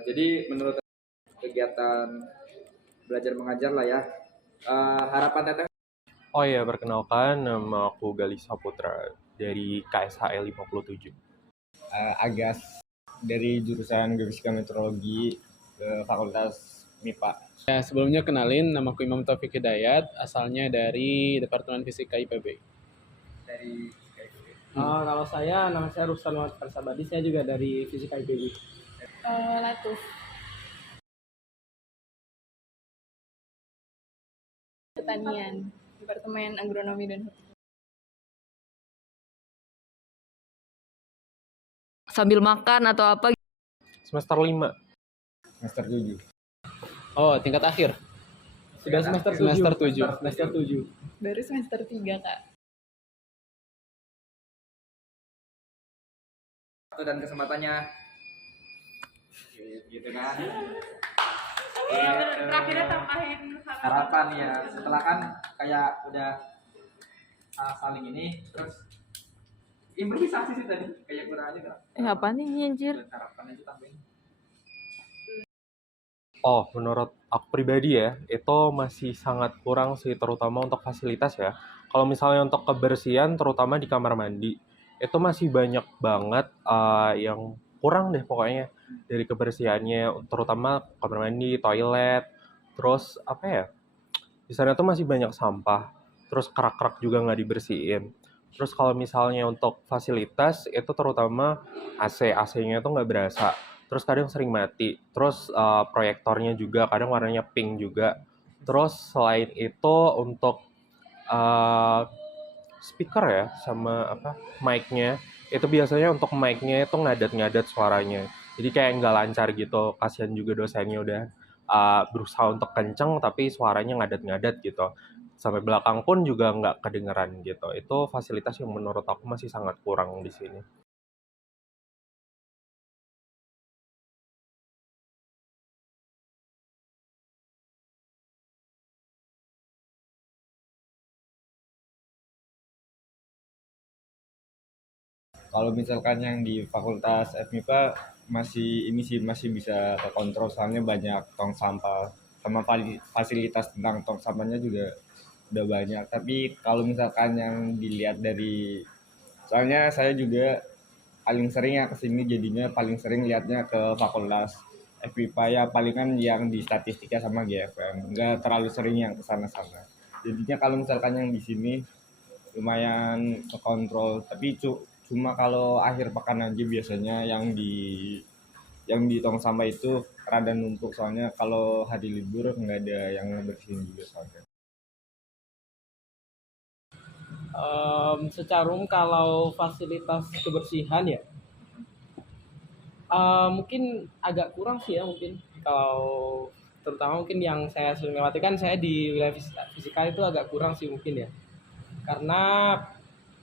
Jadi menurut kegiatan belajar mengajar lah ya, harapan Teteh. Oh iya, perkenalkan nama aku Galih Saputra dari KSHL 57. Agas dari jurusan Geofisika Meteorologi ke Fakultas MIPA. Ya, sebelumnya kenalin, nama aku Imam Taufik Hidayat, asalnya dari Departemen Fisika IPB. Dari Kalau saya, nama saya Ruslan Muhammad Farsabadi, saya juga dari Fisika IPB. Latuf. Pertanian, Departemen Agronomi dan Hortikultura. Sambil makan atau apa? Semester 5. Semester 7. Oh, tingkat akhir. Sudah semester 7. Semester 7. Baru semester 3, Kak. waktu dan kesempatannya. Gitu kan. Terakhirnya tambahin Harapan ya, setelah kan kayak udah saling ini, terus improvisasi sih tadi, kayak kurang aja kan. Apaan nih anjir? Harapan aja tambahin. Oh, menurut aku pribadi ya, itu masih sangat kurang sih, terutama untuk fasilitas ya. Kalau misalnya untuk kebersihan, terutama di kamar mandi, itu masih banyak banget yang kurang deh pokoknya dari kebersihannya, terutama kamar mandi, toilet, terus apa ya, di sana tuh masih banyak sampah, terus kerak-kerak juga nggak dibersihin. Terus kalau misalnya untuk fasilitas, itu terutama AC-nya tuh nggak berasa. Terus kadang sering mati. Terus proyektornya juga kadang warnanya pink juga. Terus selain itu untuk speaker ya sama mic-nya, itu biasanya untuk mic-nya itu ngadat-ngadat suaranya. Jadi kayak nggak lancar gitu. Kasihan juga dosennya udah berusaha untuk kenceng tapi suaranya ngadat-ngadat gitu. Sampai belakang pun juga nggak kedengeran gitu. Itu fasilitas yang menurut aku masih sangat kurang di sini. Kalau misalkan yang di Fakultas FMIPA masih bisa terkontrol, soalnya banyak tong sampah sama fasilitas tentang tong sampahnya juga udah banyak. Tapi kalau misalkan yang dilihat dari, soalnya saya juga paling sering ya kesini, jadinya paling sering lihatnya ke Fakultas FMIPA ya, palingan yang di statistika sama GFM, nggak terlalu sering yang kesana-sana. Jadinya kalau misalkan yang di sini lumayan terkontrol, tapi cuma kalau akhir pekan aja biasanya yang di tong sampah itu rada numpuk, soalnya kalau hari libur nggak ada yang bersihin juga soalnya. Secara umum kalau fasilitas kebersihan ya, mungkin agak kurang sih ya, mungkin kalau terutama mungkin yang saya sering lewati, kan saya di wilayah fisika itu agak kurang sih mungkin ya, karena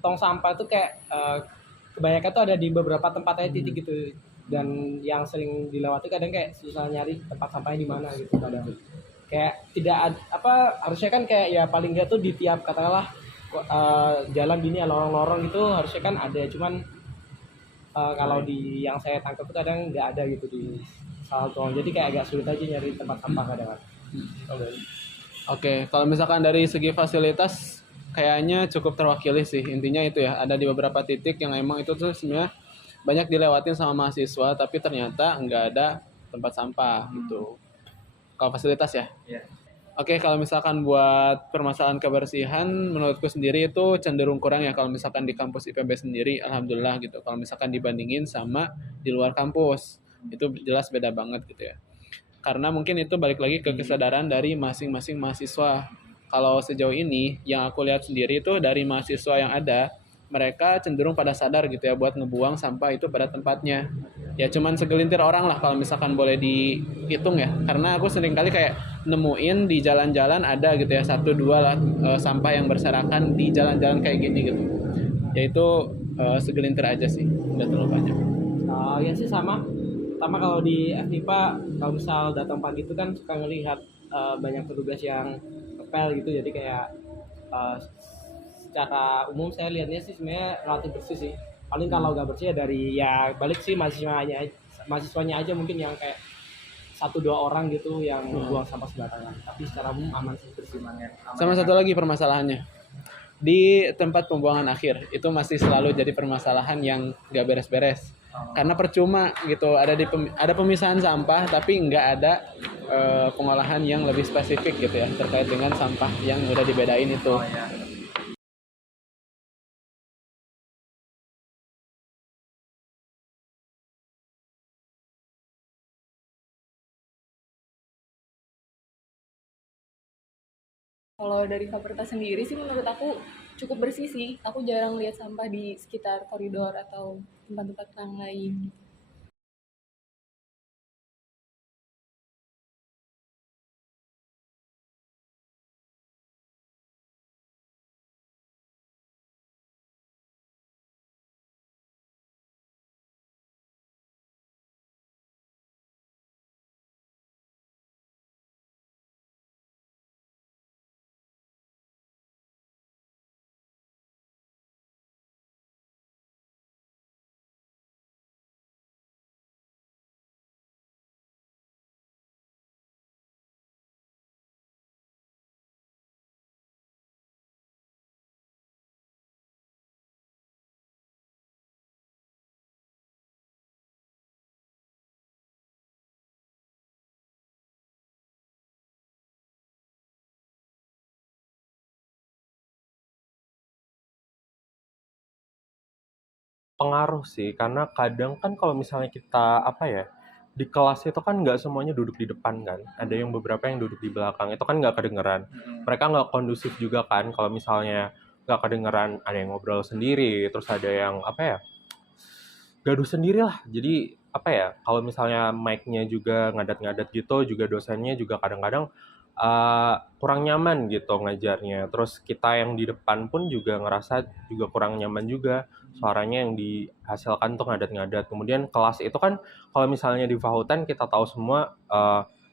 tong sampah itu kayak kebanyakan tuh ada di beberapa tempat aja titik gitu, dan yang sering dilewati kadang kayak susah nyari tempat sampahnya di mana gitu. Kadang kayak tidak harusnya kan kayak ya paling nggak tuh di tiap katakanlah jalan gini ya, lorong-lorong gitu harusnya kan ada, cuman kalau di yang saya tangkap tuh kadang nggak ada gitu di salah tong, jadi kayak agak sulit aja nyari tempat sampah kadang. Oke, kalau misalkan dari segi fasilitas kayaknya cukup terwakili sih. Intinya itu ya, ada di beberapa titik yang emang itu tuh sebenarnya banyak dilewatin sama mahasiswa, tapi ternyata nggak ada tempat sampah gitu. Kalau fasilitas ya. Iya. Oke, kalau misalkan buat permasalahan kebersihan, menurutku sendiri itu cenderung kurang ya kalau misalkan di kampus IPB sendiri, alhamdulillah gitu. Kalau misalkan dibandingin sama di luar kampus, itu jelas beda banget gitu ya. Karena mungkin itu balik lagi ke kesadaran dari masing-masing mahasiswa. Kalau sejauh ini yang aku lihat sendiri itu dari mahasiswa yang ada, mereka cenderung pada sadar gitu ya buat ngebuang sampah itu pada tempatnya. Ya cuman segelintir orang lah kalau misalkan boleh dihitung ya. Karena aku sering kali kayak nemuin di jalan-jalan ada gitu ya 1-2 lah sampah yang berserakan di jalan-jalan kayak gini gitu. Yaitu segelintir aja sih, nggak terlalu banyak. Ya sih sama kalau di FIPA, kalau misal datang pagi itu kan suka ngelihat banyak petugas yang ngepel gitu, jadi kayak secara umum saya lihatnya sih sebenarnya relatif bersih sih. Paling kalau nggak bersih ya dari ya balik sih mahasiswanya aja mungkin yang kayak satu dua orang gitu yang buang sampah sembarangan. Tapi secara umum aman sih, bersih. Sama satu lagi permasalahannya, di tempat pembuangan akhir itu masih selalu jadi permasalahan yang nggak beres-beres. Karena percuma gitu, ada pemisahan sampah tapi nggak ada pengolahan yang lebih spesifik gitu ya terkait dengan sampah yang udah dibedain itu. Oh ya. Kalau dari fakultas sendiri sih menurut aku cukup bersih sih. Aku jarang lihat sampah di sekitar koridor atau tempat-tempat yang lain. Pengaruh sih, karena kadang kan kalau misalnya kita apa ya, di kelas itu kan nggak semuanya duduk di depan kan, ada yang beberapa yang duduk di belakang, itu kan nggak kedengeran. Mereka nggak kondusif juga kan, kalau misalnya nggak kedengeran, ada yang ngobrol sendiri, terus ada yang apa ya, gaduh sendiri lah. Jadi apa ya, kalau misalnya mic-nya juga ngadat-ngadat gitu, juga dosennya juga kadang-kadang kurang nyaman gitu ngajarnya. Terus kita yang di depan pun juga ngerasa juga kurang nyaman juga. Suaranya yang dihasilkan tuh ngadat-ngadat. Kemudian kelas itu kan kalau misalnya di Fahutan kita tahu semua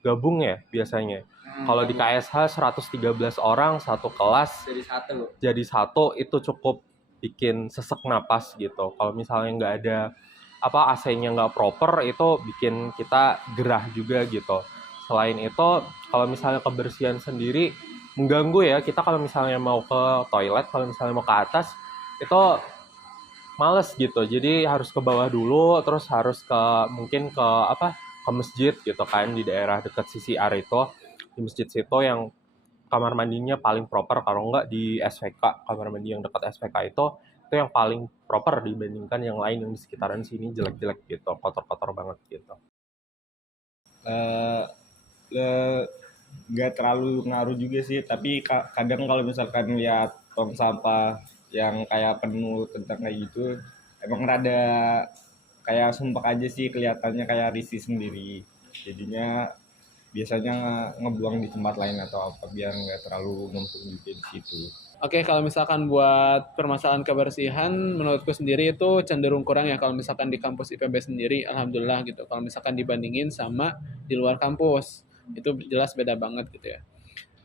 gabung ya biasanya. Kalau di KSH 113 orang satu kelas jadi satu itu cukup bikin sesek napas gitu. Kalau misalnya nggak ada apa AC-nya nggak proper itu bikin kita gerah juga gitu. Selain itu, kalau misalnya kebersihan sendiri mengganggu ya. Kita kalau misalnya mau ke toilet, kalau misalnya mau ke atas itu males gitu. Jadi harus ke bawah dulu, terus harus ke mungkin ke apa? Ke masjid gitu kan di daerah dekat CCR itu. Di masjid situ yang kamar mandinya paling proper, kalau enggak di SVK, kamar mandi yang dekat SVK itu yang paling proper dibandingkan yang lain yang di sekitaran sini jelek-jelek gitu, kotor-kotor banget gitu. Eh, eh, nggak terlalu ngaruh juga sih, tapi kadang kalau misalkan lihat tong sampah yang kayak penuh tentang kayak gitu, emang rada kayak sumpah aja sih, kelihatannya kayak risih sendiri. Jadinya biasanya ngebuang di tempat lain atau apa biar nggak terlalu numpuk juga di situ. Oke, kalau misalkan buat permasalahan kebersihan, menurutku sendiri itu cenderung kurang ya kalau misalkan di kampus IPB sendiri, alhamdulillah gitu. Kalau misalkan dibandingin sama di luar kampus, itu jelas beda banget gitu ya.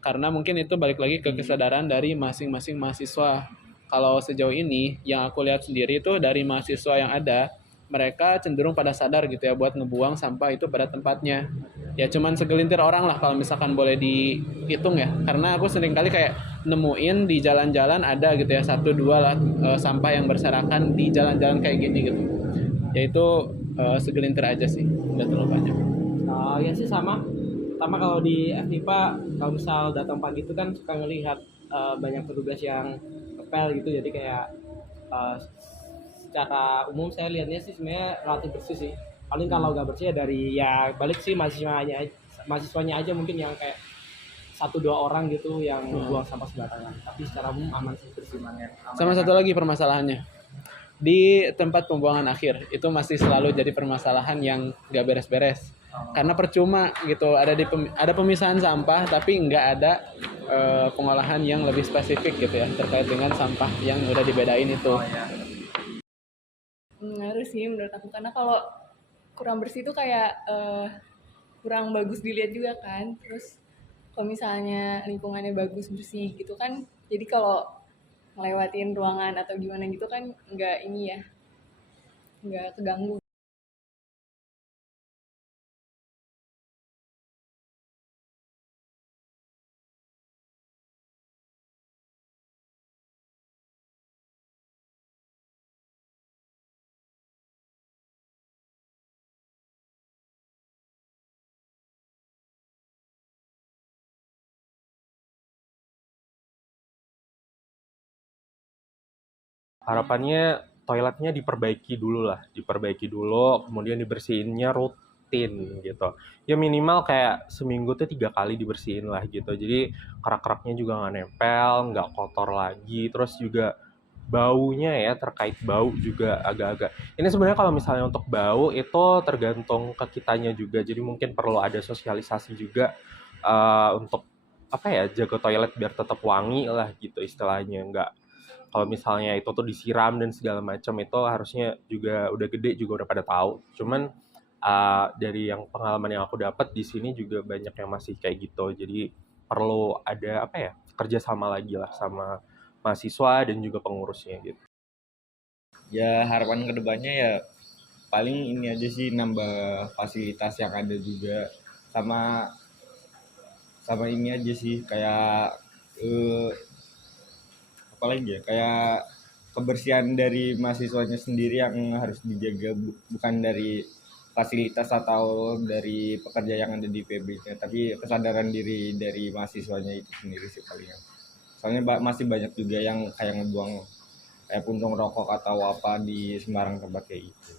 Karena mungkin itu balik lagi ke kesadaran dari masing-masing mahasiswa. Kalau sejauh ini, yang aku lihat sendiri itu dari mahasiswa yang ada, mereka cenderung pada sadar gitu ya buat ngebuang sampah itu pada tempatnya. Ya cuman segelintir orang lah kalau misalkan boleh dihitung ya. Karena aku sering kali kayak nemuin di jalan-jalan ada gitu ya satu dua lah sampah yang berserakan di jalan-jalan kayak gini gitu. Yaitu segelintir aja sih, nggak terlalu banyak. Ya sih sama. Pertama kalau di FIPA, kalau misal datang pagi itu kan suka ngelihat banyak petugas yang ngepel gitu, jadi kayak uh, secara umum saya lihatnya sih sebenarnya relatif bersih sih. Paling kalau nggak bersih ya dari ya balik sih mahasiswanya aja mungkin yang kayak satu dua orang gitu yang buang sampah sembarangan. Tapi secara umum aman sih, bersih. Sama satu lagi permasalahannya, di tempat pembuangan akhir itu masih selalu jadi permasalahan yang nggak beres-beres. Karena percuma gitu, ada pemisahan sampah tapi nggak ada pengolahan yang lebih spesifik gitu ya terkait dengan sampah yang udah dibedain itu. Ngaruh sih menurut aku, karena kalau kurang bersih itu kayak kurang bagus dilihat juga kan. Terus kalau misalnya lingkungannya bagus bersih gitu kan, jadi kalau ngelewatin ruangan atau gimana gitu kan nggak ini ya, nggak keganggu. harapannya toiletnya diperbaiki dulu lah, diperbaiki dulu, kemudian dibersihinnya rutin gitu. Ya minimal kayak seminggu tuh 3 kali dibersihin lah gitu. Jadi kerak-keraknya juga nggak nempel, nggak kotor lagi, terus juga baunya ya, terkait bau juga agak-agak. Ini sebenarnya kalau misalnya untuk bau itu tergantung ke kitanya juga. Jadi mungkin perlu ada sosialisasi juga untuk apa ya, jaga toilet biar tetap wangi lah gitu istilahnya. Nggak kalau misalnya itu tuh disiram dan segala macam itu harusnya juga udah gede juga udah pada tahu. Cuman dari yang pengalaman yang aku dapat di sini juga banyak yang masih kayak gitu. Jadi perlu ada apa ya, kerjasama lagi lah sama mahasiswa dan juga pengurusnya gitu. Ya harapan kedepannya ya paling ini aja sih, nambah fasilitas yang ada juga, sama sama ini aja sih kayak apa lagi ya, kayak kebersihan dari mahasiswanya sendiri yang harus dijaga, bukan dari fasilitas atau dari pekerja yang ada di PB-nya, tapi kesadaran diri dari mahasiswanya itu sendiri sih paling. Soalnya masih banyak juga yang kayak ngebuang kayak puntung rokok atau apa di sembarang tempat kayak gitu.